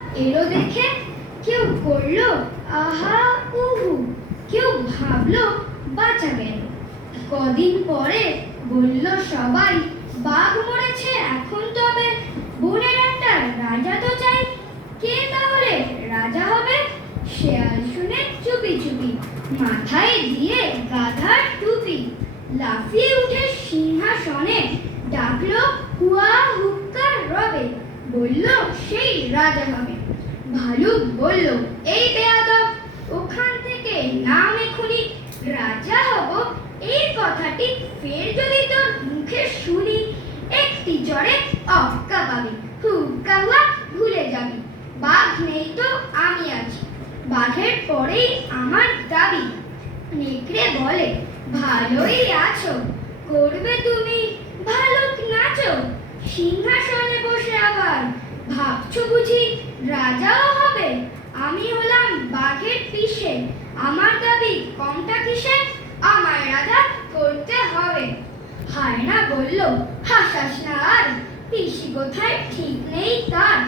এলো দেখে কেউ করলো আহা উহু, কেউ ভাবলো বাঁচা গেল। কদিন পরে বলল সবাই, বাঘ মরেছে এখন তবে বনের একটা রাজা তো চাই। কে তাহলে রাজা হবে? শেয়াল শুনে চুপি চুপি মাথায় দিয়ে গাধার টুপি, লাফিয়ে উঠে সিংহাসনে ডাকলো হুয়া হুক্কা রবে, বলল সেই রাজা হবে। ভালুক বলল এই বেয়াদব, ওখান থেকে নাম এখুনি, রাজা হব এই কথাটি ফের যদি তোর মুখে শুনি, একটি চড়ে অক্কা পাবি, হুক্কা হুয়া ভুলে যাবি। বাঘ নেই তো আমি আছি, বাঘের পরেই আমার দাবি। নেকড়ে বলে ভালোই আছো, করবে তুমি ভালুক নাচো, সিংহাসনে বসে আবার ভাবছো বুঝি রাজাও হবে? আমি হলাম বাঘের পিসে, আমার দাবি কমটা কিসে, আমার রাজা করতে হবে। হায়না বলল হাসাস না আর, পিসি কোথায় ঠিক নেই তার,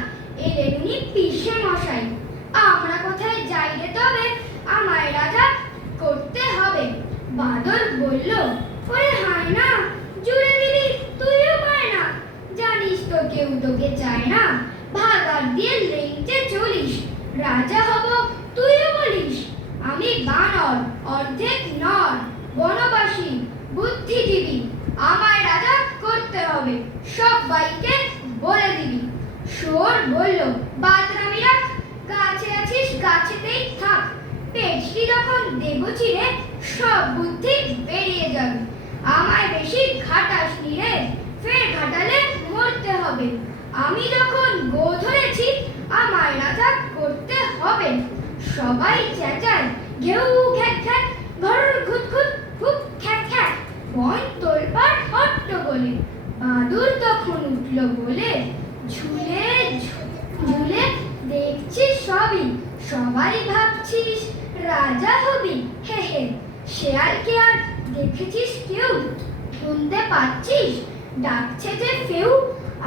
এলেন উনি পিসে মশাই, আমরা কোথায় যাই রে তবে, আমায় রাজা করতে হবে। বাদর বলল ওরে হায়না, জুড়ে দিলি তুইও পায় না, জানিস তো কেউ তোকে চায় না, ভাগার দিয়ে লেংচে চলিস, রাজা হব তুইও বলিস। আমি বানর অর্ধেক নর, বনবাসী বুদ্ধিজীবী, আমায় রাজা করতে হবে, সবাইকে বলে দিবি। শোর বলল বাদরামি রাখ, গাছে আছিস গাছেতেই থাক, পেটটি যখন দেব চিরে সব বুদ্ধি বেরিয়ে যাবে, আমায় বেশি ঘাটাস নি রে, ফের ঘাটালে মরতে হবে। আমি যখন গো ধরেছি আমায় রাজা করতে হবে। সবাই চেঁচায় ঘেউ ঘ্যাক ঘ্যাক, ঘর ঘুত ঘুত হুক খ্যাক খ্যাক, বন তোলপাড় হট্টগোলে। বাদুর তখন উঠল বলে ঝুলে ঝুলে দেখছিস সবই, সবাই ভাবছিস রাজা হবি, হে হে। শেয়ালকে আর দেখেছিস কেউ, শুনতে পাচ্ছিস ডাকছে যে ফেউ,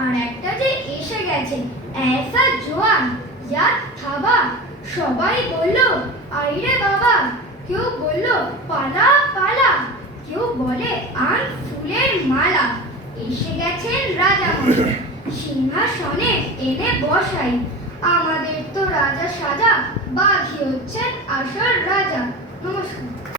আর একটা যে এসে গেছে ऐसा জোয়ান ইয়াদ থাবা। সবাই বলল আইরে বাবা, কেউ বলল পালা পালা, কেউ বলে আন ফুলের মালা, এসে গেছেন রাজা মশাই, সিংহাসনে এনে বসাই, আমাদের তো রাজা সাজা, বাঘই হচ্ছেন আসল রাজা। নমস্কার।